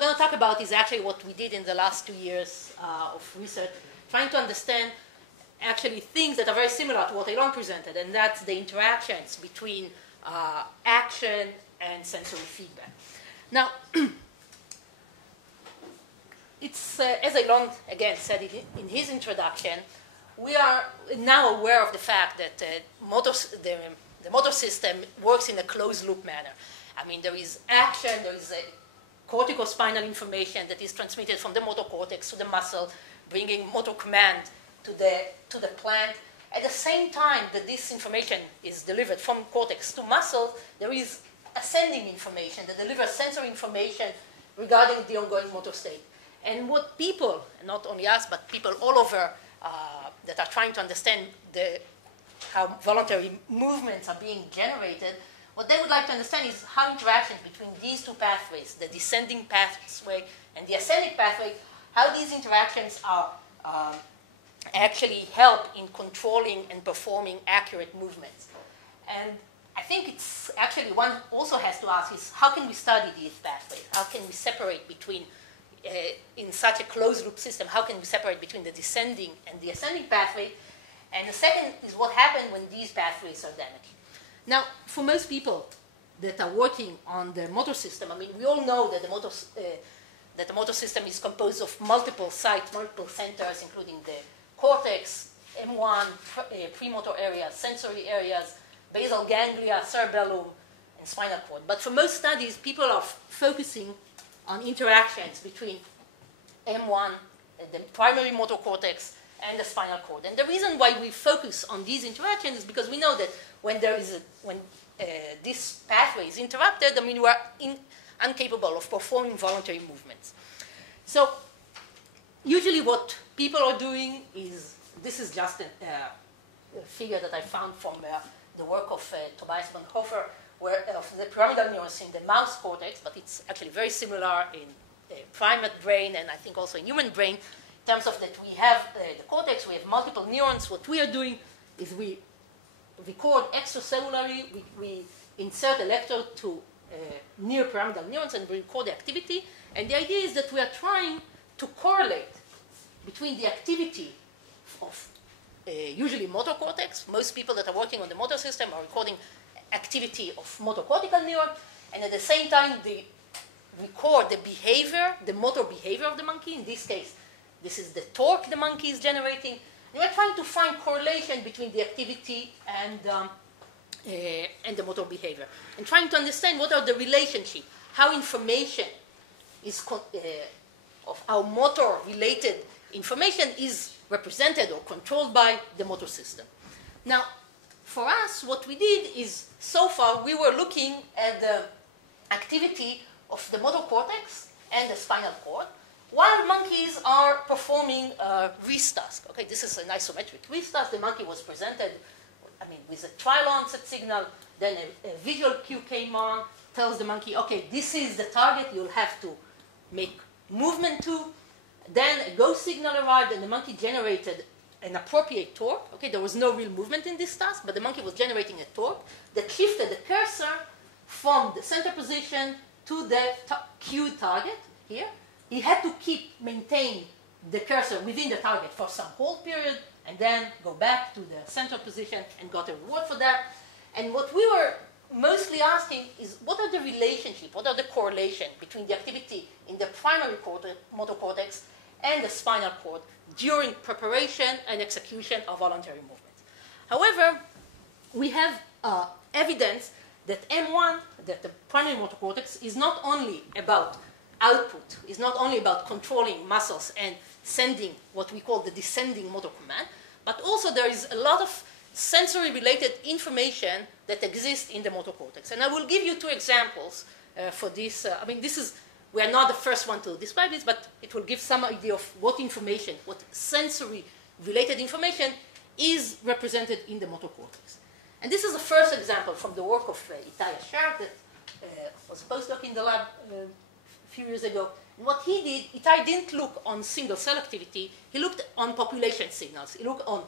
going to talk about is actually what we did in the last 2 years of research, trying to understand actually things that are very similar to what Elon presented, and that's the interactions between action and sensory feedback. Now, it's, as Elon again said in his introduction, we are now aware of the fact that the motor system works in a closed loop manner. I mean, there is action, there is a corticospinal information that is transmitted from the motor cortex to the muscle, bringing motor command to the plant. At the same time that this information is delivered from cortex to muscle, there is ascending information that delivers sensory information regarding the ongoing motor state. And what people, not only us, but people all over that are trying to understand how voluntary movements are being generated, what they would like to understand is how interactions between these two pathways, the descending pathway and the ascending pathway, how these interactions are actually help in controlling and performing accurate movements. And I think it's actually one also has to ask is how can we study these pathways? How can we separate between, in such a closed loop system, how can we separate between the descending and the ascending pathway? And the second is what happens when these pathways are damaged. Now, for most people that are working on the motor system, I mean, we all know that the motor system is composed of multiple sites, multiple centers, including the cortex, M1, premotor areas, sensory areas, basal ganglia, cerebellum, and spinal cord. But for most studies, people are focusing on interactions between M1, the primary motor cortex, and the spinal cord. And the reason why we focus on these interactions is because we know that when this pathway is interrupted, I mean, we are incapable of performing voluntary movements. So usually what people are doing is, this is just a figure that I found from the work of Tobias von Hofer, of the pyramidal neurons in the mouse cortex, but it's actually very similar in primate brain and I think also in human brain, in terms of that we have the cortex, we have multiple neurons. What we are doing is we record extracellularly, we insert electrode to near pyramidal neurons and we record the activity. And the idea is that we are trying to correlate between the activity of usually motor cortex. Most people that are working on the motor system are recording activity of motor cortical neuron, and at the same time they record the behavior, the motor behavior of the monkey. In this case, this is the torque the monkey is generating. And we're trying to find correlation between the activity and the motor behavior, and trying to understand what are the relationship, how information is of our motor-related information is represented or controlled by the motor system. Now, for us, what we did is, so far, we were looking at the activity of the motor cortex and the spinal cord, while monkeys are performing RIS task. Okay, this is an isometric RIS task. The monkey was presented, I mean, with a trial onset signal, then a visual cue came on, tells the monkey, okay, this is the target you'll have to make movement to. Then a go signal arrived and the monkey generated an appropriate torque. Okay, there was no real movement in this task, but the monkey was generating a torque that shifted the cursor from the center position to the cued target here. He had to maintain the cursor within the target for some hold period and then go back to the center position and got a reward for that. And what we were mostly asking is what are the relationship, what are the correlation between the activity in the primary motor cortex and the spinal cord during preparation and execution of voluntary movements. However, we have evidence that M1, that the primary motor cortex, is not only about output, is not only about controlling muscles and sending what we call the descending motor command, but also there is a lot of sensory-related information that exists in the motor cortex. And I will give you 2 examples for this. I mean, we are not the first one to describe this, but it will give some idea of what information, what sensory-related information is represented in the motor cortex. And this is the first example from the work of Itai Asher that was a postdoc in the lab a few years ago. And what he did, Itai didn't look on single cell activity, he looked on population signals. He looked on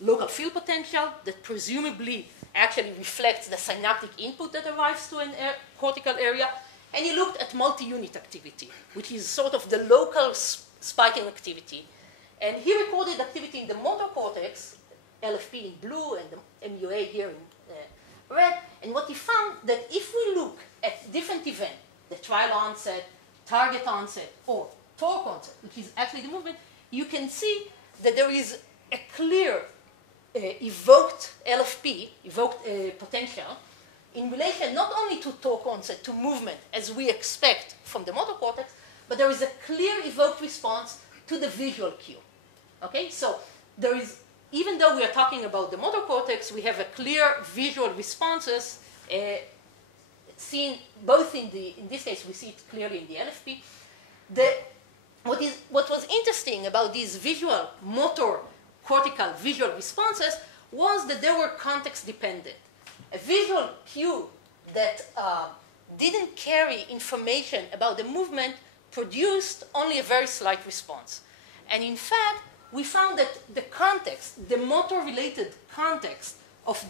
local field potential that presumably actually reflects the synaptic input that arrives to a cortical area. and he looked at multi-unit activity, which is sort of the local spiking activity. And he recorded activity in the motor cortex, LFP in blue and the MUA here in red. And what he found that if we look at different events, the trial onset, target onset, or torque onset, which is actually the movement, you can see that there is a clear evoked LFP, evoked potential, in relation not only to torque onset, to movement, as we expect from the motor cortex, but there is a clear evoked response to the visual cue. Okay, so there is, even though we are talking about the motor cortex, we have a clear visual responses seen both in this case, we see it clearly in the LFP. What was interesting about these visual motor cortical visual responses was that they were context dependent. A visual cue that didn't carry information about the movement produced only a very slight response. And in fact, we found that the context, the motor-related context of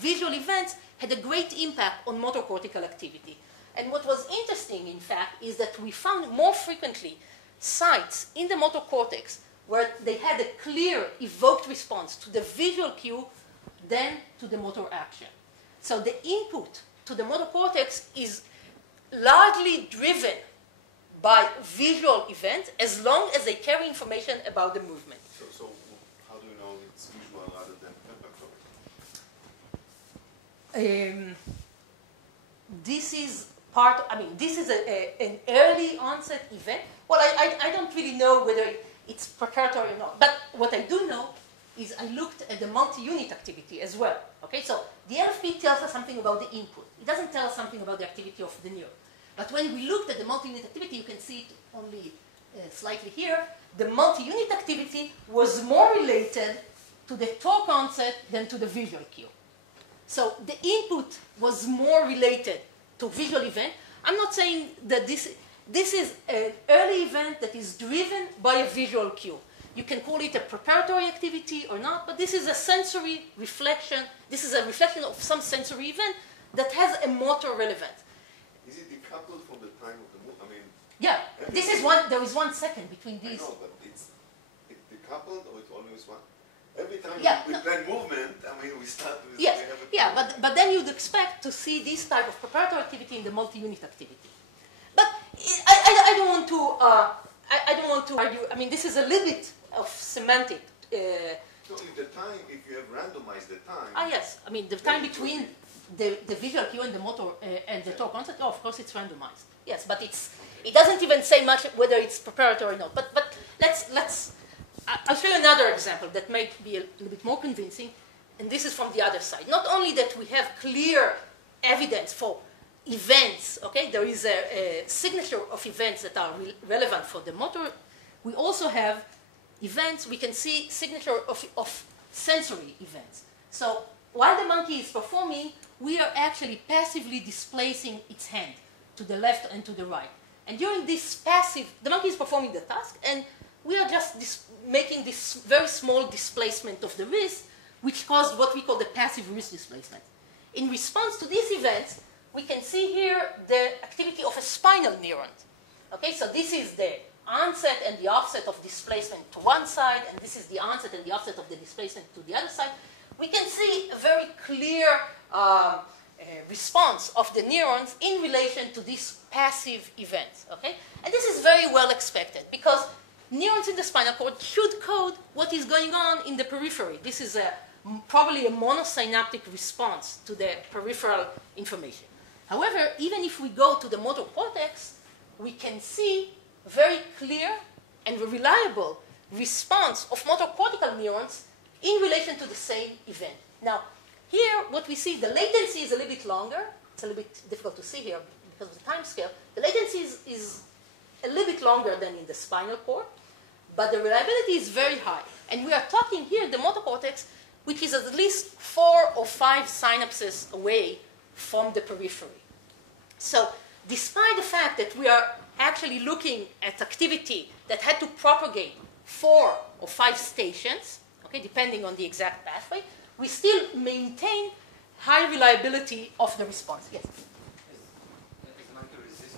visual events had a great impact on motor cortical activity. And what was interesting, in fact, is that we found more frequently sites in the motor cortex where they had a clear evoked response to the visual cue than to the motor action. So the input to the motor cortex is largely driven by visual events as long as they carry information about the movement. So how do you know it's visual rather than preparatory? This is part, this is an early onset event. Well, I don't really know whether it's preparatory or not. But what I do know is I looked at the multi-unit activity as well. Okay, so the LFP tells us something about the input. It doesn't tell us something about the activity of the neuron. But when we looked at the multi-unit activity, you can see it only slightly here. The multi-unit activity was more related to the torque onset than to the visual cue. So the input was more related to visual event. I'm not saying that this is an early event that is driven by a visual cue. You can call it a preparatory activity or not, but this is a sensory reflection. This is a reflection of some sensory event that has a motor relevance. Is it decoupled from the time of the movement? Yeah, this is there is 1 second between these. I know, but it's decoupled or it's always one? Every time we plan movement, we start with... Yes, but then you'd expect to see this type of preparatory activity in the multi-unit activity. But I don't want to... I don't want to argue. This is a little bit of semantic. So if you have randomized the time... yes. The time between the visual cue and the motor and the torque onset, of course it's randomized. Yes, but it doesn't even say much whether it's preparatory or not. But I'll show you another example that may be a little bit more convincing, and this is from the other side. Not only that we have clear evidence for events, okay, there is a signature of events that are relevant for the motor. We also have events, we can see signature of sensory events. So while the monkey is performing, we are actually passively displacing its hand to the left and to the right. And during this the monkey is performing the task, and we are just making this very small displacement of the wrist, which caused what we call the passive wrist displacement. In response to these events, we can see here the activity of a spinal neuron. Okay, so this is the onset and the offset of displacement to one side, and this is the onset and the offset of the displacement to the other side. We can see a very clear response of the neurons in relation to these passive events. Okay, and this is very well expected because neurons in the spinal cord should code what is going on in the periphery. This is probably a monosynaptic response to the peripheral information. However, even if we go to the motor cortex, we can see very clear and reliable response of motor cortical neurons in relation to the same event. Now, here what we see, the latency is a little bit longer. It's a little bit difficult to see here because of the time scale. The latency is a little bit longer than in the spinal cord, but the reliability is very high. And we are talking here the motor cortex, which is at least 4 or 5 synapses away from the periphery. So despite the fact that we are actually looking at activity that had to propagate 4 or 5 stations, okay, depending on the exact pathway, we still maintain high reliability of the response. Yes? Is the monkey resist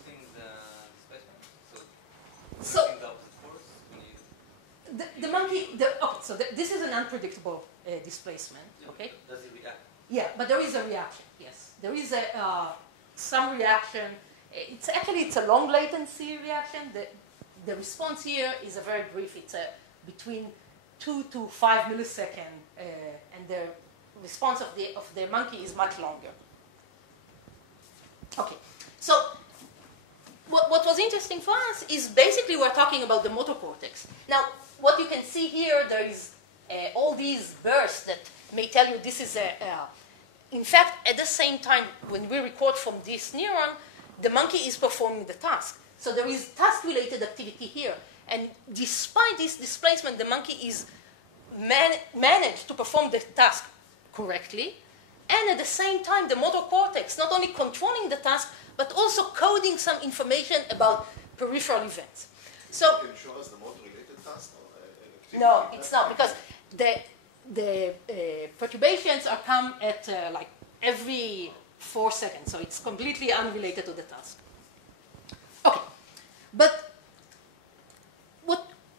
So the monkey, okay, so this is an unpredictable displacement, okay? Does it react? Yeah, but there is a reaction, yes. There is some reaction. It's a long latency reaction. The response here is a very brief. It's between 2 to 5 milliseconds, and the response of the monkey is much longer. Okay, so what was interesting for us is basically we're talking about the motor cortex. Now, what you can see here, there is all these bursts that may tell you this is in fact, at the same time, when we record from this neuron, the monkey is performing the task. So there is task-related activity here. And despite this displacement, the monkey is managed to perform the task correctly. And at the same time, the motor cortex, not only controlling the task, but also coding some information about peripheral events. So, can you show us the motor-related task? Or, no, it's not, because the perturbations are come at like every 4 seconds, so it's completely unrelated to the task. Okay, but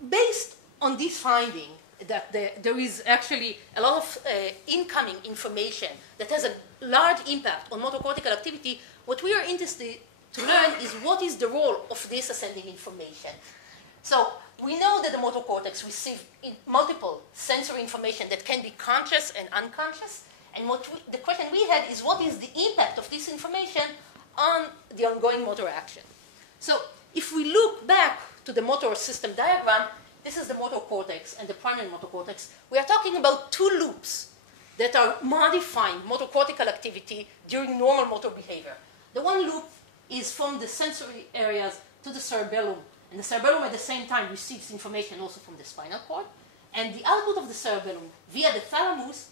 based on this finding that there is actually a lot of incoming information that has a large impact on motor cortical activity, what we are interested to learn is what is the role of this ascending information. So we know that the motor cortex receives multiple sensory information that can be conscious and unconscious. And the question we had is what is the impact of this information on the ongoing motor action? So if we look back to the motor system diagram, this is the motor cortex and the primary motor cortex. We are talking about two loops that are modifying motor cortical activity during normal motor behavior. The one loop is from the sensory areas to the cerebellum. And the cerebellum at the same time receives information also from the spinal cord. And the output of the cerebellum via the thalamus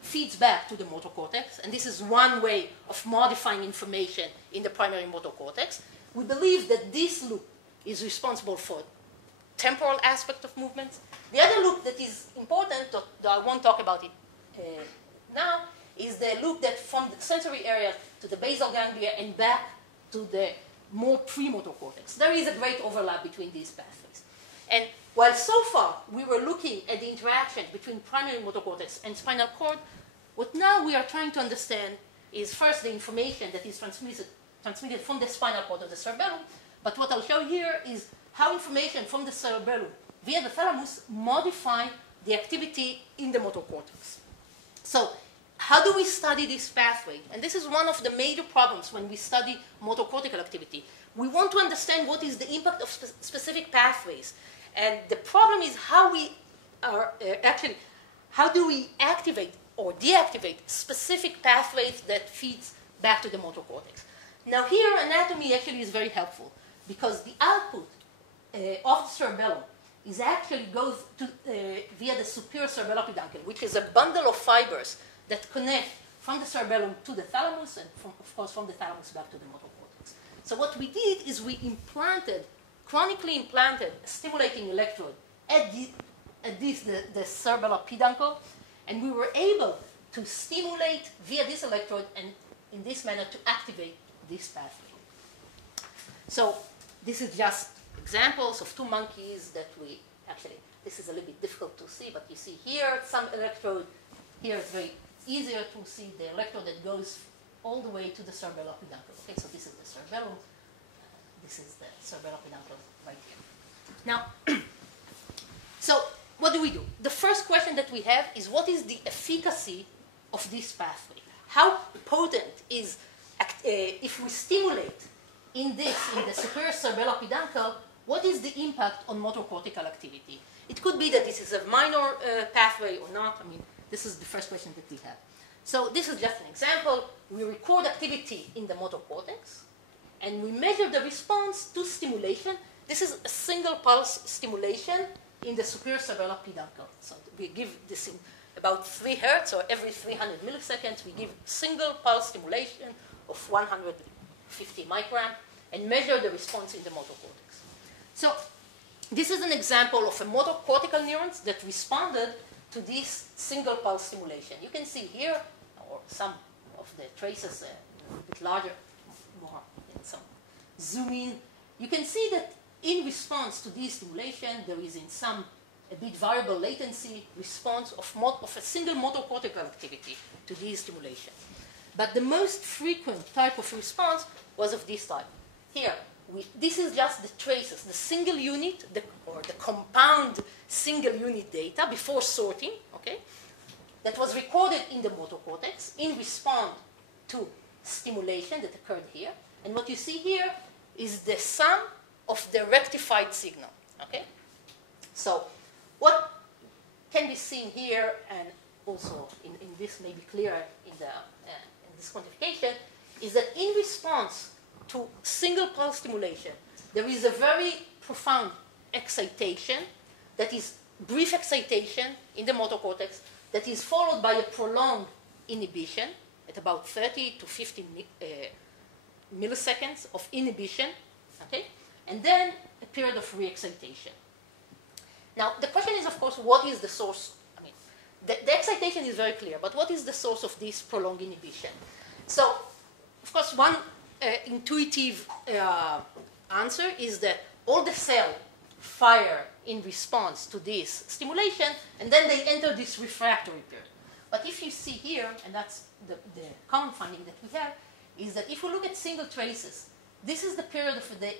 feeds back to the motor cortex. And this is one way of modifying information in the primary motor cortex. We believe that this loop is responsible for temporal aspect of movements. The other loop that is important, though I won't talk about it now, is the loop that from the sensory area to the basal ganglia and back to the more premotor cortex. There is a great overlap between these pathways. And while so far we were looking at the interaction between primary motor cortex and spinal cord, what now we are trying to understand is first the information that is transmitted from the spinal cord to the cerebellum, but what I'll show here is how information from the cerebellum via the thalamus modify the activity in the motor cortex. So how do we study this pathway? And this is one of the major problems when we study motor cortical activity. We want to understand what is the impact of specific pathways. And the problem is how we are how do we activate or deactivate specific pathways that feeds back to the motor cortex. Now here anatomy actually is very helpful because the output of the cerebellum is actually goes to, via the superior cerebellar peduncle, which is a bundle of fibers that connect from the cerebellum to the thalamus and, of course, from the thalamus back to the motor cortex. So what we did is we chronically implanted a stimulating electrode at the cerebellar peduncle, and we were able to stimulate via this electrode and in this manner to activate this pathway. So this is just examples of two monkeys that we actually, this is a little bit difficult to see, but you see here some electrode. Here it's very easier to see the electrode that goes all the way to the cerebellar peduncle. Okay, so this is the cerebellum. This is the cerebellar peduncle right here. Now, so what do we do? The first question that we have is what is the efficacy of this pathway? How potent is, if we stimulate in the superior cerebellar peduncle, what is the impact on motor cortical activity? It could be that this is a minor pathway or not. I mean, this is the first question that we have. So this is just an example. We record activity in the motor cortex, and we measure the response to stimulation. This is a single pulse stimulation in the superior cerebellar peduncle. So we give this in about 3 hertz, or every 300 milliseconds, we give single pulse stimulation of 150 microamp and measure the response in the motor cortex. So this is an example of a motor cortical neurons that responded to this single pulse stimulation. You can see here, or some of the traces a bit larger, more in some zoom in. You can see that in response to this stimulation, there is in some a bit variable latency response of a single motor cortical activity to this stimulation. But the most frequent type of response was of this type. Here, this is just the traces, the single unit, or the compound single unit data before sorting, okay, that was recorded in the motor cortex in response to stimulation that occurred here. And what you see here is the sum of the rectified signal, okay? So what can be seen here, and also in this may be clearer in this quantification, is that in response to single pulse stimulation, there is a very profound excitation, that is brief excitation in the motor cortex, that is followed by a prolonged inhibition at about 30 to 50 milliseconds of inhibition, okay? And then a period of re-excitation. Now, the question is, of course, what is the source? I mean, the excitation is very clear, but what is the source of this prolonged inhibition? So, of course, one intuitive answer is that all the cells fire in response to this stimulation, and then they enter this refractory period. But if you see here, and that's the common finding that we have, is that if we look at single traces, this is the period of the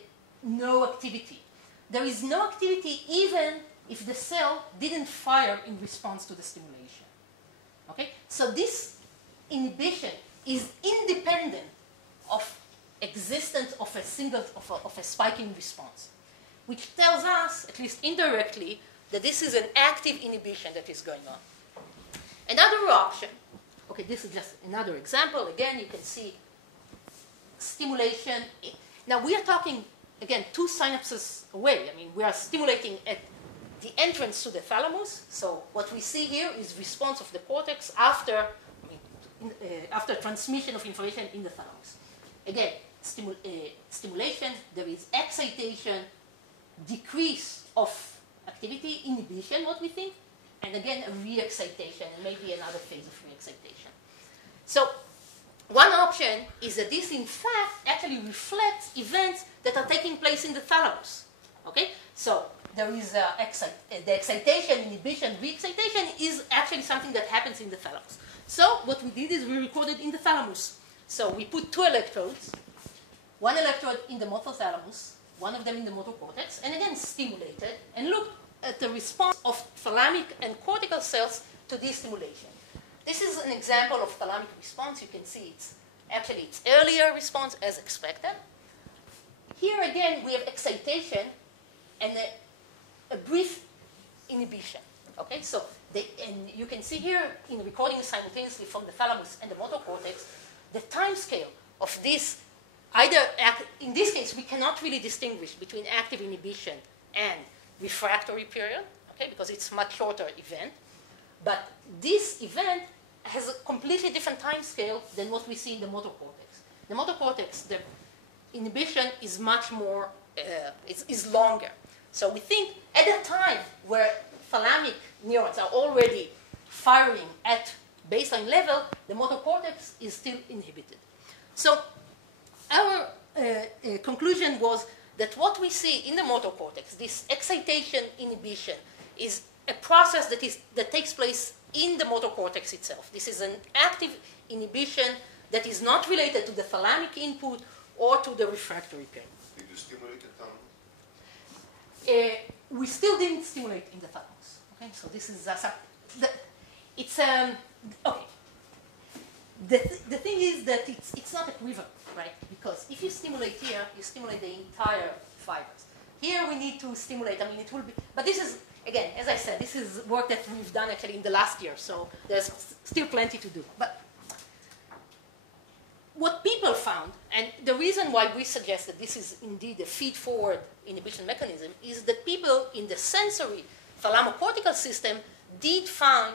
no activity. There is no activity even if the cell didn't fire in response to the stimulation. Okay? So this inhibition is independent of existence of a spiking response, which tells us, at least indirectly, that this is an active inhibition that is going on. Another option, okay, this is just another example. Again, you can see stimulation. Now we are talking, again, 2 synapses away. I mean, we are stimulating at the entrance to the thalamus. So what we see here is response of the cortex after, after transmission of information in the thalamus. Again, stimulation, there is excitation, decrease of activity, inhibition, what we think, and again, a re-excitation, and maybe another phase of re-excitation. So one option is that this, in fact, actually reflects events that are taking place in the thalamus. Okay? So there is the excitation, inhibition, re-excitation is actually something that happens in the thalamus. So what we did is we recorded in the thalamus. So we put 2 electrodes, one electrode in the motor thalamus, one of them in the motor cortex, and again stimulated, and looked at the response of thalamic and cortical cells to this stimulation. This is an example of thalamic response. You can see it's earlier response as expected. Here again, we have excitation and a brief inhibition. Okay, so and you can see here in recording simultaneously from the thalamus and the motor cortex, the time scale of this, in this case, we cannot really distinguish between active inhibition and refractory period, okay, because it's a much shorter event. But this event has a completely different time scale than what we see in the motor cortex. The motor cortex, the inhibition is much more, is longer. So we think at a time where thalamic neurons are already firing at baseline level, the motor cortex is still inhibited. So our conclusion was that what we see in the motor cortex, this excitation inhibition, is a process that takes place in the motor cortex itself. This is an active inhibition that is not related to the thalamic input or to the refractory period. Did you stimulate the thalamus? We still didn't stimulate in the thalamus. Okay, so this is okay. The thing is that it's not equivalent, right? Because if you stimulate here, you stimulate the entire fibers. Here we need to stimulate. I mean, it will be. But this is, again, as I said, this is work that we've done actually in the last year. So there's still plenty to do. But what people found, and the reason why we suggest that this is indeed a feed-forward inhibition mechanism, is that people in the sensory thalamocortical system did find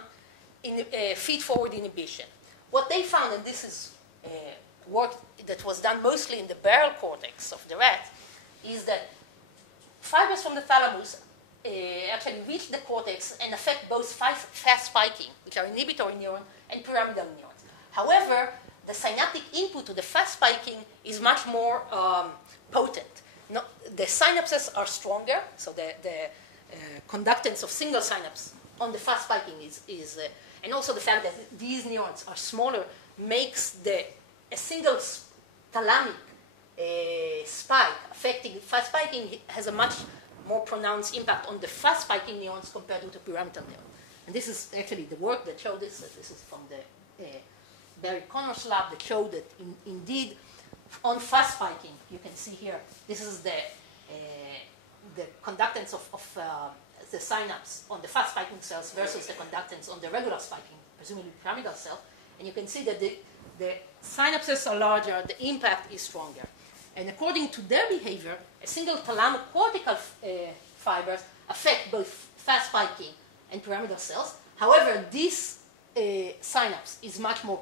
feed-forward inhibition. What they found, and this is work that was done mostly in the barrel cortex of the rat, is that fibers from the thalamus actually reach the cortex and affect both fast spiking, which are inhibitory neuron, and pyramidal neurons. However, the synaptic input to the fast spiking is much more potent. the synapses are stronger, so the conductance of single synapse on the fast spiking is and also the fact that these neurons are smaller makes a single thalamic spike affecting fast spiking has a much more pronounced impact on the fast spiking neurons compared to the pyramidal neuron. And this is actually the work that showed this. This is from the Barry Connor's lab that showed that indeed on fast spiking, you can see here, this is the conductance of the synapse on the fast spiking cells versus the conductance on the regular spiking, presumably pyramidal cell. And you can see that the synapses are larger, the impact is stronger. And according to their behavior, a single thalamocortical fibers affect both fast spiking and pyramidal cells. However, this synapse is much more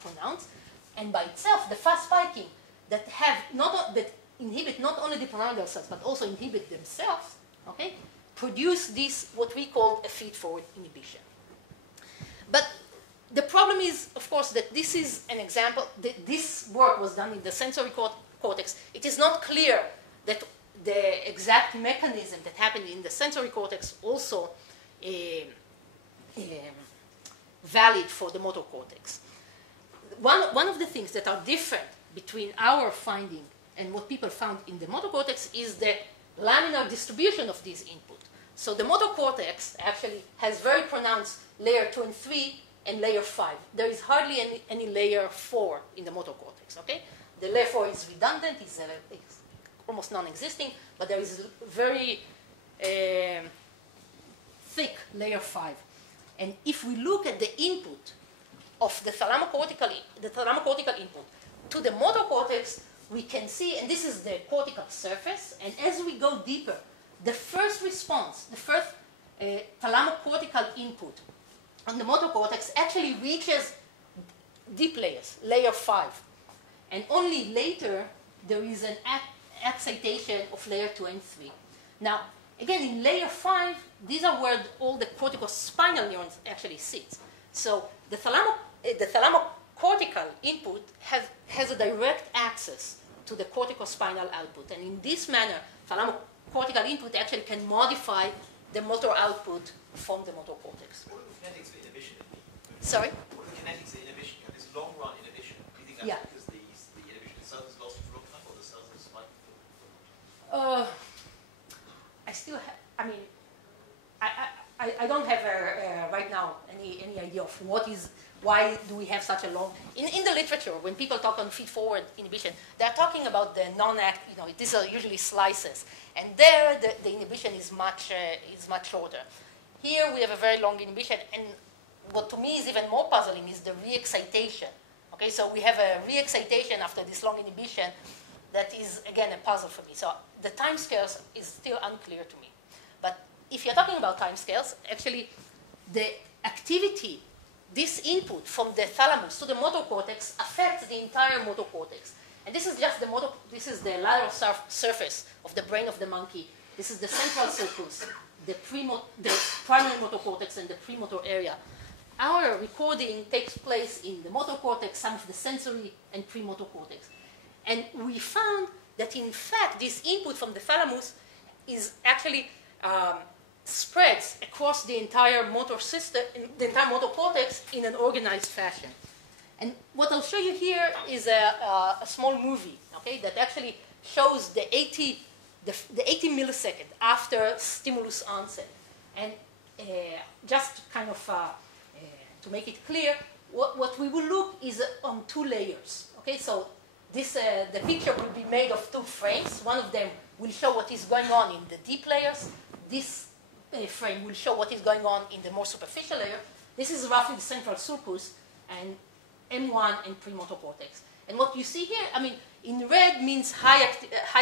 pronounced, and by itself, the fast spiking that inhibit not only the pyramidal cells but also inhibit themselves, okay, produce this what we call a feedforward inhibition. But the problem is, of course, that this is an example. This work was done in the sensory cortex. It is not clear that the exact mechanism that happened in the sensory cortex also valid for the motor cortex. One of the things that are different between our finding and what people found in the motor cortex is the laminar distribution of these input. So the motor cortex actually has very pronounced layer 2 and 3 and layer 5. There is hardly any layer 4 in the motor cortex, okay? The layer 4 is redundant, it's almost non-existing, but there is very thick layer 5. And if we look at the input of the thalamocortical input to the motor cortex, we can see, and this is the cortical surface, and as we go deeper, the first response, the first thalamocortical input on the motor cortex actually reaches deep layers, layer 5. And only later, there is an excitation of layer 2 and 3. Now, again, in layer 5, these are where all the corticospinal neurons actually sit. So the thalamocortical input has a direct access to the corticospinal output. And in this manner, thalamocortical input actually can modify the motor output from the motor cortex. What are the kinetics of inhibition? Sorry? What are the kinetics of inhibition? This long-run inhibition, do you think that's because the inhibition itself is lost for long enough, or the cells are spiked for long enough? I still have, I mean, I don't have right now any idea of why do we have such a long, in the literature, when people talk on feed-forward inhibition, they're talking about the non-act, these are usually slices, and there the inhibition is much shorter. Here we have a very long inhibition, and what to me is even more puzzling is the re-excitation. Okay, so we have a re-excitation after this long inhibition that is, again, a puzzle for me. So the time scales is still unclear to me. But if you're talking about time scales, actually the activity, this input from the thalamus to the motor cortex affects the entire motor cortex. And this is just this is the lateral surface of the brain of the monkey. This is the central sulcus, the primary motor cortex and the premotor area. Our recording takes place in the motor cortex, some of the sensory and premotor cortex. And we found that, in fact, this input from the thalamus is actually spreads across the entire motor system, the entire motor cortex, in an organized fashion. And what I'll show you here is a small movie, okay, that actually shows the 80 millisecond after stimulus onset. And just kind of to make it clear, what we will look is on 2 layers. Okay, so this the picture will be made of 2 frames. One of them will show what is going on in the deep layers. This frame will show what is going on in the more superficial layer. This is roughly the central sulcus and M1 and premotor cortex. And what you see here, I mean, in red means high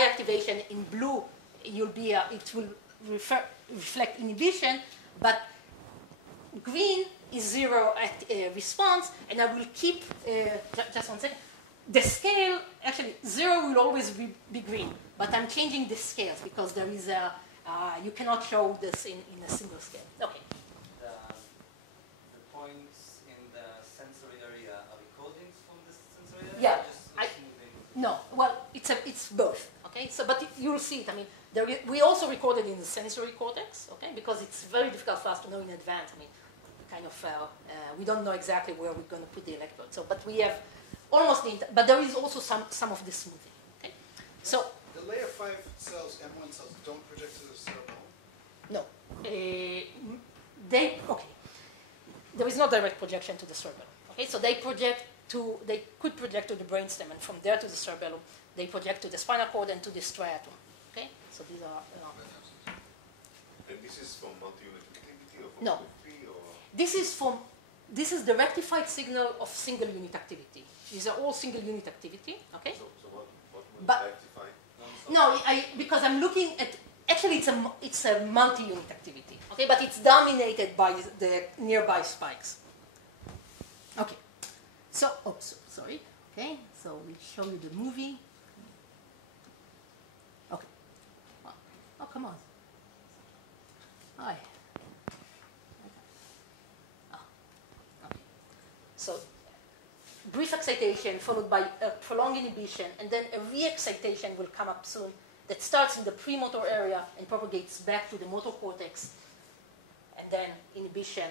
activation. In blue, it will reflect inhibition, but green is 0 response. And I will keep just 1 second. The scale, actually, 0 will always be green, but I'm changing the scales because there is you cannot show this in a single scale. Okay. The points in the sensory area are recordings from the sensory area? Yeah. No, well, it's both. Okay. Okay, so but you'll see it. I mean, we also recorded in the sensory cortex, okay, because it's very difficult for us to know in advance. I mean, kind of, we don't know exactly where we're going to put the electrode. So, but we have almost but there is also some of the smoothing. Okay, so the layer 5 cells, M1 cells, don't project to the cerebellum. No, okay. There is no direct projection to the cerebellum. Okay, so they could project to the brainstem, and from there to the cerebellum, they project to the spinal cord and to the striatum. Okay, so these are. And this is from multi-unit activity or from No. free or? This is the rectified signal of single unit activity. These are all single unit activity. Okay. So what would But- rectify? No, because I'm looking at. Actually, it's a multi-unit activity. Okay, but it's dominated by the nearby spikes. Okay. So, sorry. Okay, so we'll show you the movie. Okay. Oh, come on. Hi. Oh, okay. So, brief excitation followed by a prolonged inhibition, and then a re-excitation will come up soon that starts in the premotor area and propagates back to the motor cortex, and then inhibition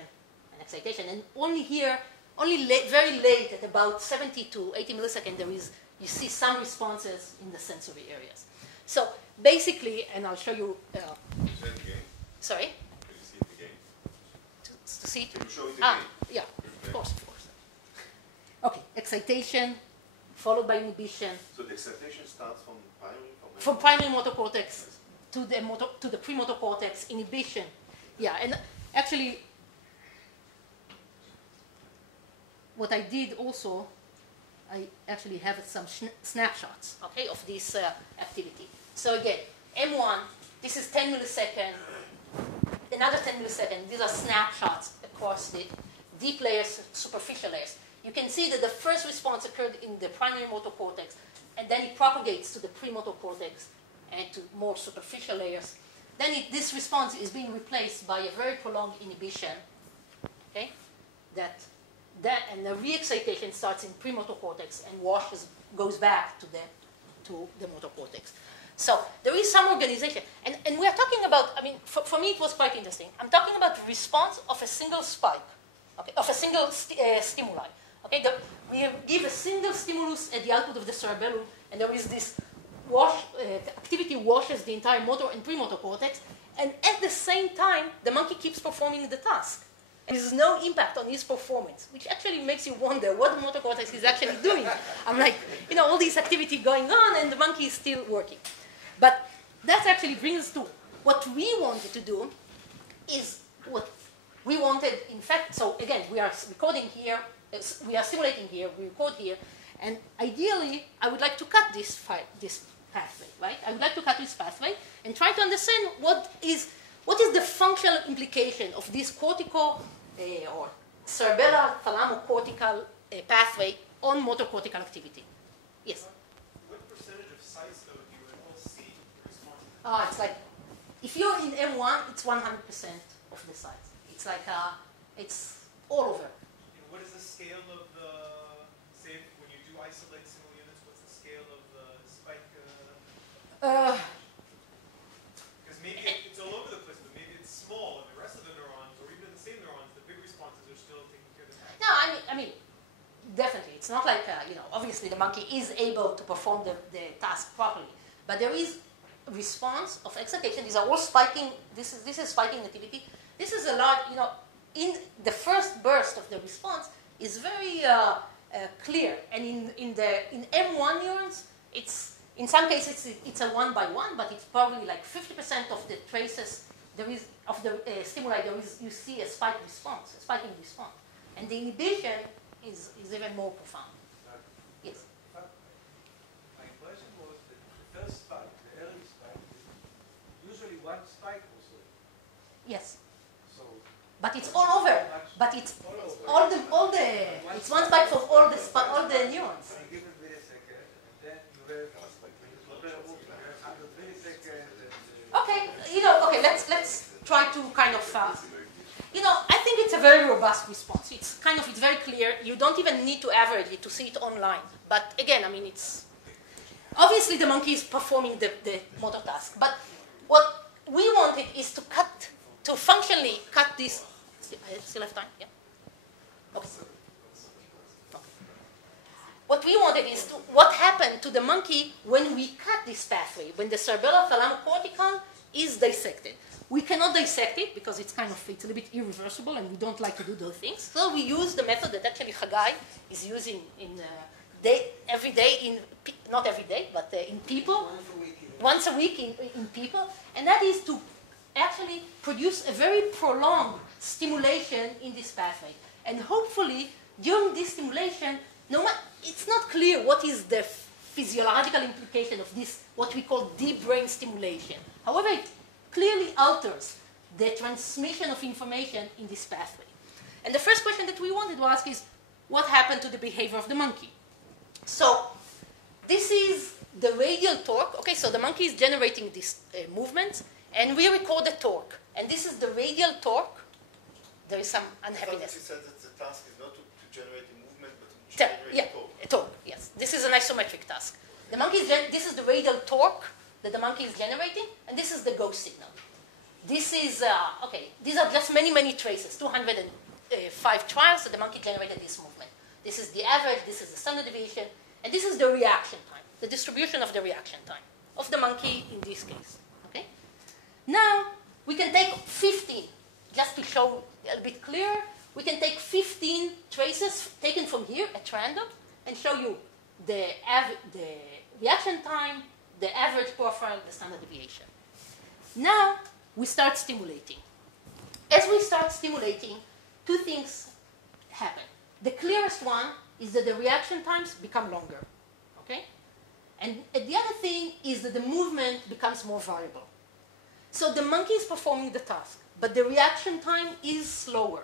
and excitation. And only here, very late at about 70 to 80 milliseconds, you see some responses in the sensory areas. So basically, and I'll show you. Sorry? Can you see it again? To see? Can you show it again? Yeah, of course. Okay, excitation followed by inhibition. So the excitation starts from from primary motor cortex to the premotor cortex, inhibition. Yeah, and actually, what I did also, I actually have some snapshots, okay, of this activity. So again, M1, this is 10 milliseconds, another 10 milliseconds. These are snapshots across the deep layers, superficial layers. You can see that the first response occurred in the primary motor cortex, and then it propagates to the premotor cortex and to more superficial layers. Then this response is being replaced by a very prolonged inhibition, okay? And the re-excitation starts in premotor cortex and goes back to the motor cortex. So there is some organization. And we are talking about, I mean, for me it was quite interesting. I'm talking about the response of a single spike, okay, of a single stimuli. Okay, we give a single stimulus at the output of the cerebellum, and there is this activity washes the entire motor and premotor cortex, and at the same time, the monkey keeps performing the task. And there's no impact on his performance, which actually makes you wonder what the motor cortex is actually doing. I'm like, all this activity going on, and the monkey is still working. But that actually brings us to what we wanted to do is what we wanted, in fact, so again, we are recording here, we are simulating here, we record here, and ideally, I would like to cut this pathway, right? I would like to cut this pathway and try to understand what is the functional implication of this cortical or cerebellar thalamocortical pathway on motor cortical activity. Yes? What percentage of sites, though, do you all see response? It's like, if you're in M1, it's 100% of the sites. It's like, it's all over. What is the scale of the, say, when you do isolate single units, what's the scale of the spike? Because maybe it's all over the place, but maybe it's small, and the rest of the neurons, or even the same neurons, the big responses are still taking care of the No, I mean, definitely. It's not like, obviously the monkey is able to perform the task properly, but there is response of excitation. These are all spiking, this is spiking activity. This is a large, in the first burst of the response is very clear, and in M1 neurons, it's in some cases it's a 1 by 1, but it's probably like 50% of the traces there is of the stimuli. You see a spiking response, and the inhibition is even more profound. Yes. My impression was that the first spike, the early spike, is usually one spike or so. Yes. But it's all over. But it's all the. It's one spike for all the neurons. I give it millisecond, and then you have 100 milliseconds. Okay, okay. Let's try to kind of. I think it's a very robust response. It's very clear. You don't even need to average it to see it online. But again, I mean, it's. obviously the monkey is performing the motor task, but what we wanted is to functionally cut this. Still have time? Yeah. Okay. What we wanted is what happened to the monkey when we cut this pathway, when the cerebellar thalamocortical is dissected. We cannot dissect it because it's a little bit irreversible and we don't like to do those things. So we use the method that actually HUJI is using every day, not every day, but in people. Once a week in people. And that is to actually produce a very prolonged stimulation in this pathway. And hopefully, during this stimulation, it's not clear what is the physiological implication of this, what we call deep brain stimulation. However, it clearly alters the transmission of information in this pathway. And the first question that we wanted to ask is, what happened to the behavior of the monkey? So, this is the radial torque. Okay, so the monkey is generating these movements, and we record the torque. And this is the radial torque. There is some unhappiness. You said that the task is not to generate a movement, but to generate torque. A torque, yes. This is an isometric task. The monkey this is the radial torque that the monkey is generating, and this is the go signal. This is, these are just many, many traces, 205 trials that the monkey generated this movement. This is the average, this is the standard deviation, and this is the reaction time, the distribution of the reaction time of the monkey in this case. Okay? Now, we can take 15, just to show a bit clearer, we can take 15 traces taken from here at random and show you the reaction time, the average profile, the standard deviation. Now, we start stimulating. As we start stimulating, two things happen. The clearest one is that the reaction times become longer. Okay? And the other thing is that the movement becomes more variable. So the monkey is performing the task, but the reaction time is slower.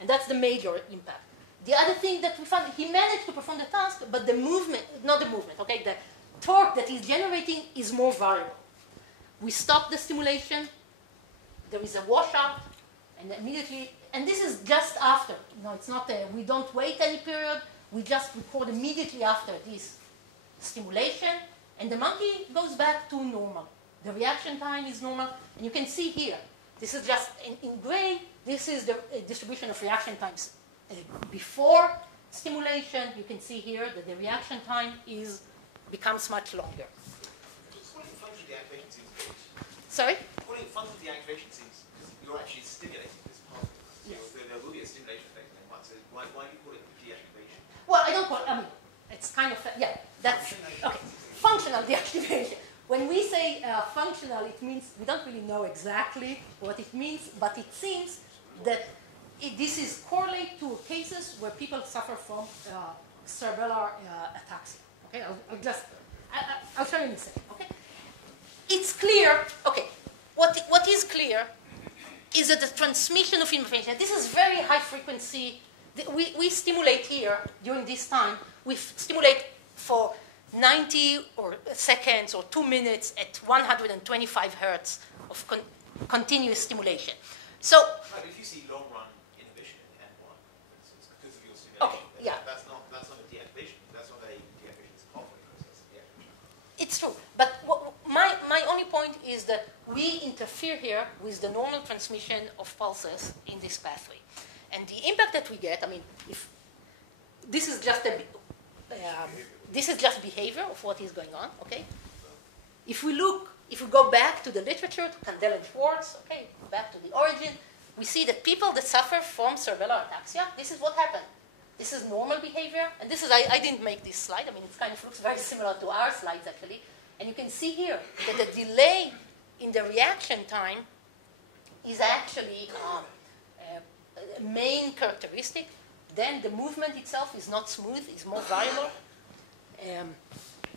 And that's the major impact. The other thing that we found, he managed to perform the task, but the movement, not the movement, okay, the torque that he's generating is more variable. We stop the stimulation, there is a washout, and immediately, and this is just after. It's not, we don't wait any period, we just record immediately after this stimulation, and the monkey goes back to normal. The reaction time is normal, and you can see here, this is just in gray, this is the distribution of reaction times before stimulation. You can see here that the reaction time becomes much longer. What function the activation seems to be? Sorry? What function the activation seems, because you're actually stimulating this part. So Yes. there will be a stimulation effect then. So why do you call it deactivation? Well, I don't call it, it's kind of, that's, okay, functional deactivation. When we say functional, it means we don't really know exactly what it means, but it seems that this is correlate to cases where people suffer from cerebellar ataxia. Okay, I'll show you in a second. Okay, it's clear. Okay, what is clear is that the transmission of information. This is very high frequency. We stimulate here during this time. We stimulate for 90 seconds or 2 minutes at 125 hertz of continuous stimulation. So, right, if you see long-run inhibition in N1, for instance, because of your stimulation, that's not a deactivation. That's not a deactivation. It's a pathway process. Deactivation. It's true, but my only point is that we interfere here with the normal transmission of pulses in this pathway, and the impact that we get. If this is just this is just behavior of what is going on, okay? If we go back to the literature, to Kandel and Schwartz, okay, back to the origin, we see that people that suffer from cerebellar ataxia, this is what happened. This is normal behavior, and this is, I didn't make this slide, it kind of looks very similar to our slides actually, and you can see here that the delay in the reaction time is actually a main characteristic. Then the movement itself is not smooth, it's more variable.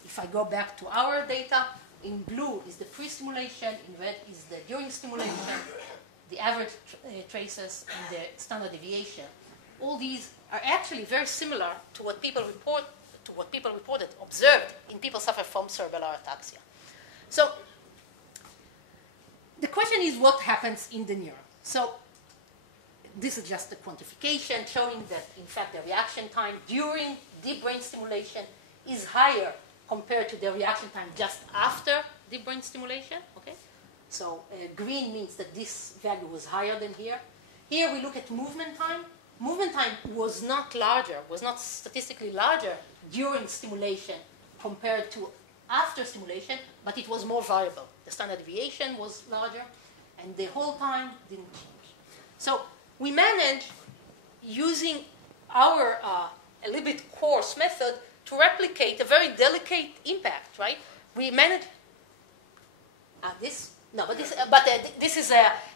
If I go back to our data, in blue is the pre-stimulation, in red is the during stimulation, the average traces, and the standard deviation. All these are actually very similar to what people observed in people suffering from cerebellar ataxia. So the question is, what happens in the neuron? So this is just a quantification showing that, in fact, the reaction time during deep brain stimulation is higher compared to the reaction time just after deep brain stimulation. Okay, so green means that this value was higher than here. Here we look at movement time. Movement time was not larger, was not statistically larger during stimulation compared to after stimulation, but it was more variable. The standard deviation was larger, and the whole time didn't change. So we managed, using our a little bit coarse method, to replicate a very delicate impact, right? We managed this. No, but this is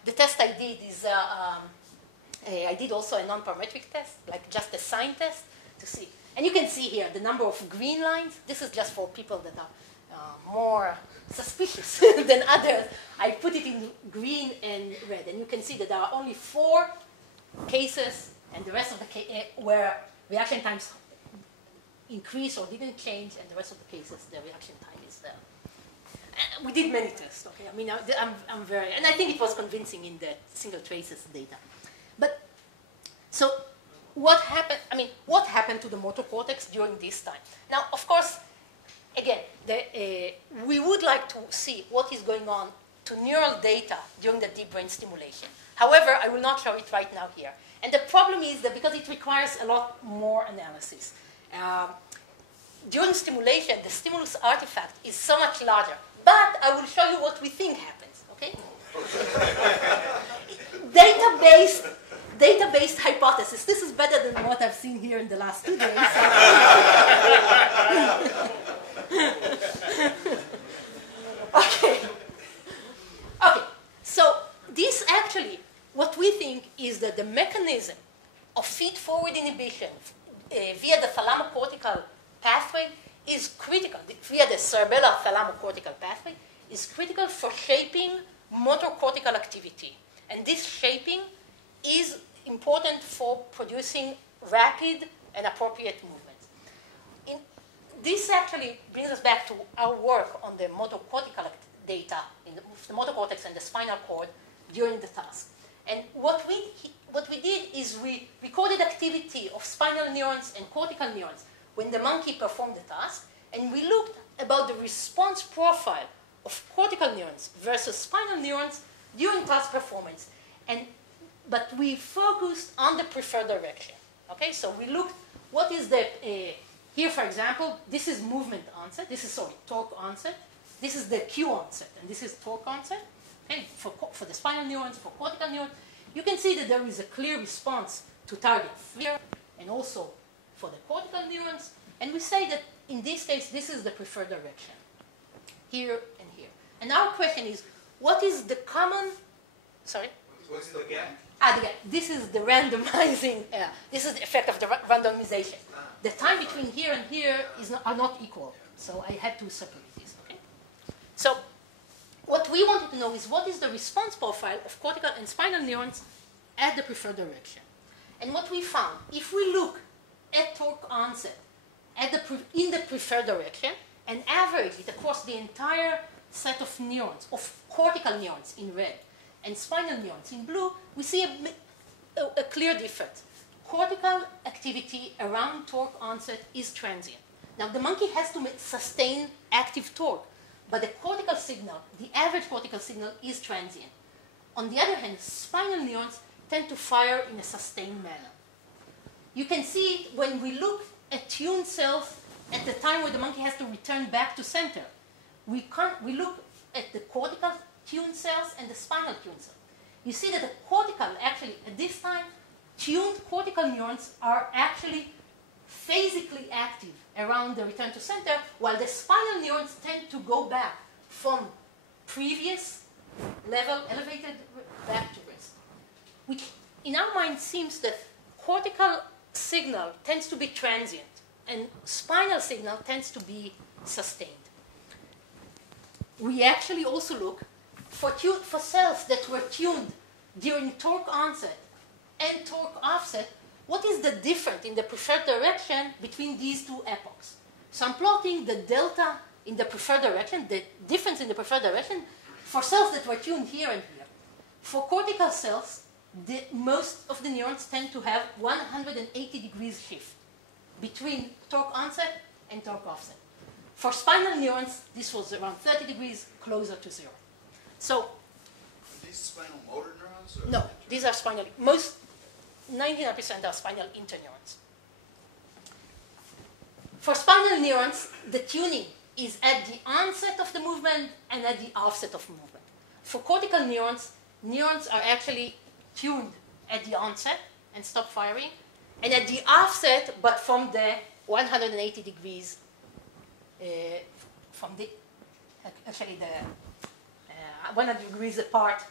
the test I did is I did also a non-parametric test, like just a sign test to see. And you can see here the number of green lines. This is just for people that are more suspicious than others. I put it in green and red, and you can see that there are only 4 cases, and the rest of the where reaction times increase or didn't change, and the rest of the cases the reaction time is there. We did many tests. Okay, I mean I'm very, and I think it was convincing in the single traces data. But so what happened? I mean, what happened to the motor cortex during this time? Now, of course, again, we would like to see what is going on to neural data during the deep brain stimulation. However, I will not show it right now here. And the problem is that because it requires a lot more analysis. During stimulation, the stimulus artifact is so much larger. But I will show you what we think happens. Okay? Data-based hypothesis. This is better than what I've seen here in the last 2 days. Okay. So this actually, what we think is that the mechanism of feed-forward inhibition via the thalamocortical pathway is critical, via the cerebellar-thalamocortical pathway, is critical for shaping motor cortical activity. And this shaping is important for producing rapid and appropriate movements. This actually brings us back to our work on the motor cortical data in the motor cortex and the spinal cord during the task. And what we did is we recorded activity of spinal neurons and cortical neurons when the monkey performed the task, and we looked about the response profile of cortical neurons versus spinal neurons during task performance. But we focused on the preferred direction. Okay, so we looked, what is the, here for example, this is movement onset, this is, torque onset, this is the cue onset, and this is torque onset. Okay, for the spinal neurons, for cortical neurons, you can see that there is a clear response to target here, and also for the cortical neurons. And we say that in this case, this is the preferred direction, here and here. And our question is, what is the common, sorry? What's the gap? This is the randomizing, this is the effect of the randomization. The time between here and here are not equal, so I had to separate these, okay? So what we wanted to know is what is the response profile of cortical and spinal neurons at the preferred direction. And what we found, if we look at torque onset in the preferred direction and average it across the entire set of neurons, of cortical neurons in red and spinal neurons in blue, we see a clear difference. Cortical activity around torque onset is transient. Now, the monkey has to sustain active torque, but the cortical signal, the average cortical signal, is transient. On the other hand, spinal neurons tend to fire in a sustained manner. You can see when we look at tuned cells at the time where the monkey has to return back to center. We look at the cortical tuned cells and the spinal tuned cells. You see that the cortical, actually, at this time, tuned cortical neurons are actually phasically active around the return to center, while the spinal neurons tend to go back from previous level, elevated, back to rest. Which, in our mind, seems that cortical signal tends to be transient, and spinal signal tends to be sustained. We actually also look for cells that were tuned during torque onset and torque offset. What is the difference in the preferred direction between these two epochs? So I'm plotting the delta in the preferred direction, the difference in the preferred direction for cells that were tuned here and here. For cortical cells, most of the neurons tend to have 180 degrees shift between torque onset and torque offset. For spinal neurons, this was around 30 degrees, closer to 0. So, Are these spinal motor neurons? Or no, these are spinal, 99% are spinal interneurons. For spinal neurons, the tuning is at the onset of the movement and at the offset of movement. For cortical neurons, neurons are actually tuned at the onset and stop firing, and at the offset, but from the 180 degrees, from the, actually the 100 degrees apart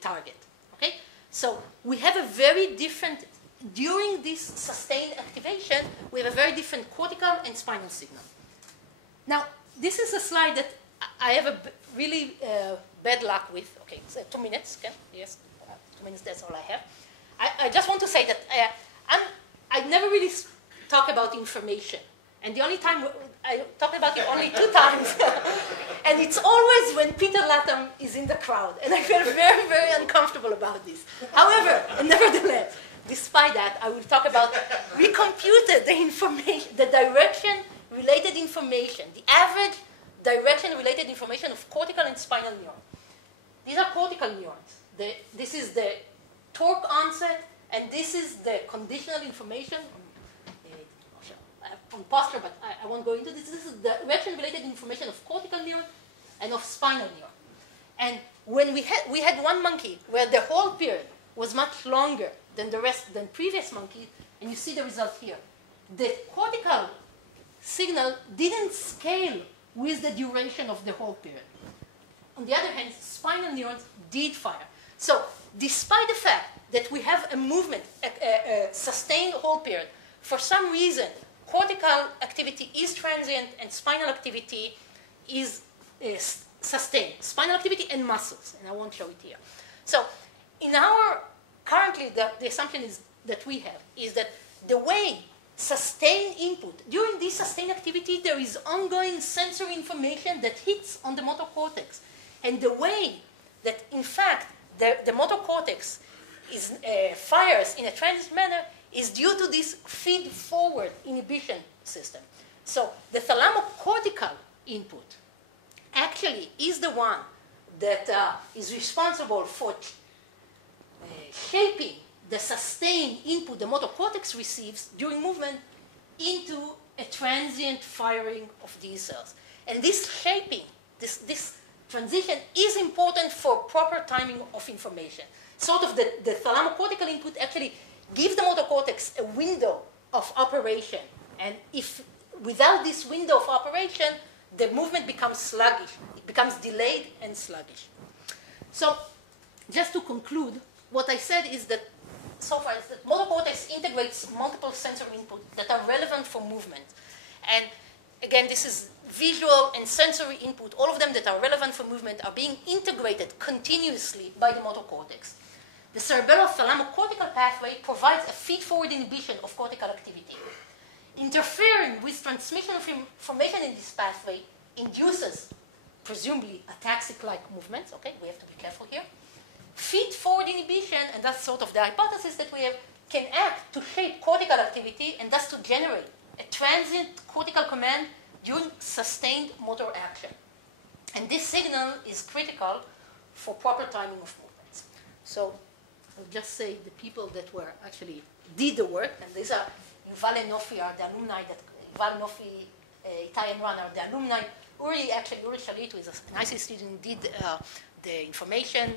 target. Okay? So we have a very different, during this sustained activation, we have a very different cortical and spinal signal. Now, this is a slide that I have a really bad luck with. Okay, so 2 minutes, okay? Yes, 2 minutes, that's all I have. I just want to say that I never really talk about information. And the only time I talk about it only 2 times. And it's always when Peter Latham is in the crowd. And I feel very, very uncomfortable about this. However, nevertheless, despite that, I will talk about, we computed the information, the direction-related information, the average direction-related information of cortical and spinal neurons. These are cortical neurons. This is the torque onset, and this is the conditional information from posture, but I won't go into this. This is the direction-related information of cortical neuron and of spinal neuron. And when we had one monkey where the whole period was much longer than the rest, than previous monkeys, and you see the result here. The cortical signal didn't scale with the duration of the whole period. On the other hand, spinal neurons did fire. So, despite the fact that we have a movement, a sustained whole period, for some reason, cortical activity is transient and spinal activity is sustained. Spinal activity and muscles, and I won't show it here. So, in our, currently the assumption is that we have is that the way sustained input, during this sustained activity, there is ongoing sensory information that hits on the motor cortex. And the way that, in fact, the motor cortex is, fires in a transient manner is due to this feed-forward inhibition system. So the thalamocortical input actually is the one that is responsible for shaping the sustained input the motor cortex receives during movement into a transient firing of these cells. And this shaping, this transition is important for proper timing of information. Sort of the thalamocortical input actually gives the motor cortex a window of operation. And if without this window of operation, the movement becomes sluggish. It becomes delayed and sluggish. So just to conclude, what I said is that so far is that motor cortex integrates multiple sensory inputs that are relevant for movement. And again, this is visual and sensory input, all of them that are relevant for movement are being integrated continuously by the motor cortex. The cerebello-thalamocortical pathway provides a feed-forward inhibition of cortical activity. Interfering with transmission of information in this pathway induces, presumably, ataxic-like movements. Okay, we have to be careful here. Feed-forward inhibition, and that's sort of the hypothesis that we have, can act to shape cortical activity and thus to generate a transient cortical command during sustained motor action. And this signal is critical for proper timing of movements. So I'll just say the people that were actually did the work, and these are Yuval and Nofi are the alumni that Yuval, Nofi, Itai and Ran are the alumni. Uri Shalit, who is an IC student, did the information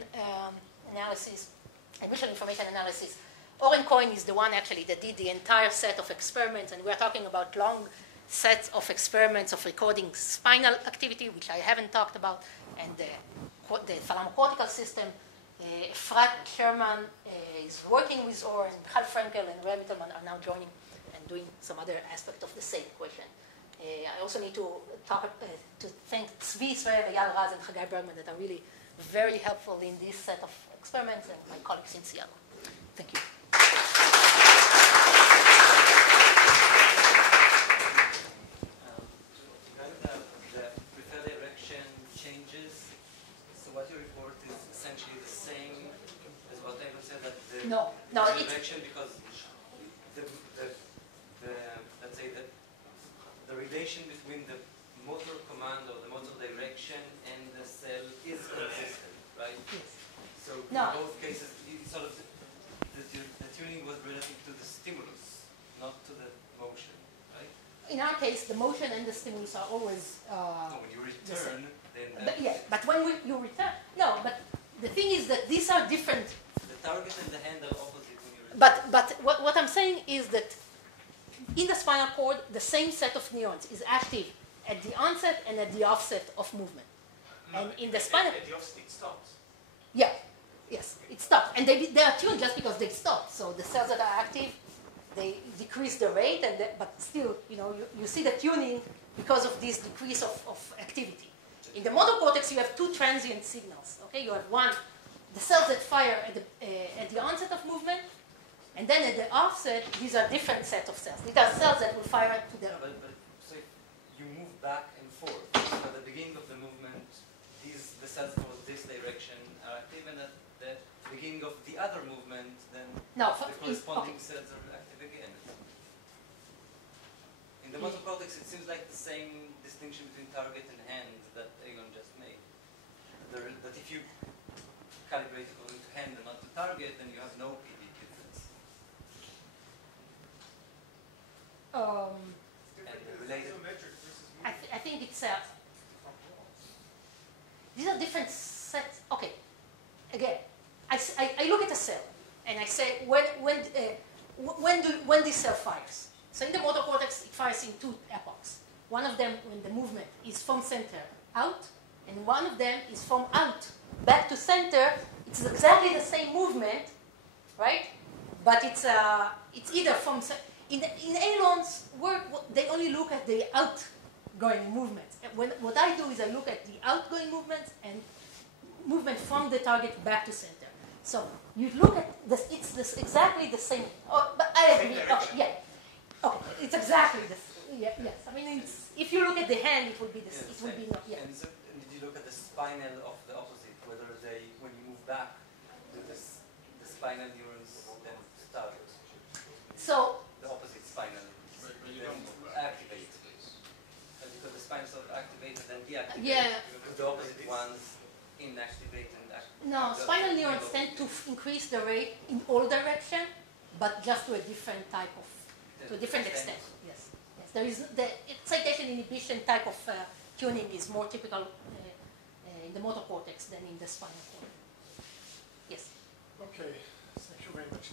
analysis, initial information analysis. Oren Cohen is the one actually that did the entire set of experiments, and we're talking about long sets of experiments of recording spinal activity, which I haven't talked about, and the thalamocortical system. Efrat Sherman is working with Oren, Michal Frankel and Ray Mittelman are now joining and doing some other aspect of the same question. I also need to thank Tzvi Israel, Eyal Raz, and Chagai Bergman that are really very helpful in this set of experiments, and my colleagues in Seattle. Thank you. The preferred direction changes. So what you report is essentially the same as what I would say that the direction, because the let's say the relation between the motor command or the motor direction and the cell is consistent, right? Yes. So in both cases, sort of the tuning was relative to the stimulus, not to the motion, right? In our case, the motion and the stimulus are always when you return, then but when you return, no. But the thing is that these are different. The target and the hand are opposite when you return. But what I'm saying is that in the spinal cord, the same set of neurons is active at the onset and at the offset of movement. No, and in the spinal, at the offset it stops. Yeah, yes, it stops, and they are tuned just because they stop. So the cells that are active, they decrease the rate, but still, you see the tuning because of this decrease of activity. In the motor cortex, you have two transient signals. Okay, you have one, the cells that fire at the onset of movement, and then at the offset, these are different set of cells. These are cells that will fire to the. But so if you move back and forth, so at the beginning of the movement, the cells for this direction are active, and at the beginning of the other movement, then the corresponding cells are active again. In the motor cortex, it seems like the same distinction between target and hand that Egon just made. That if you calibrate according to hand and not to target, then you have no PD difference. And related. I think it's these are different sets. Okay, again, I look at a cell and I say when this cell fires. So in the motor cortex, it fires in two epochs. One of them when the movement is from center out, and one of them is from out back to center. It's exactly the same movement, right? But it's either from in Elon's work they only look at the outgoing movements. What I do is I look at the outgoing movements and movement from the target back to center. So you look at this; it's exactly the same. Oh, but I agree. Okay, yeah. Okay, it's exactly this. Yeah, yes. I mean, if you look at the hand, it will be this. Yeah, it will be not. Yeah. And did you look at the spinal of the opposite? Whether when you move back, the spinal neurons then start. So the opposite spinal activate. Because the spinal sort of activate and then deactivate. Yeah. Because the opposite ones inactivate and activate. No, spinal neurons tend to increase the rate in all direction, but just to a different type of, to a different extent. Yes, yes. There is the excitation inhibition type of tuning is more typical in the motor cortex than in the spinal cord. Yes. Okay, thank you very much.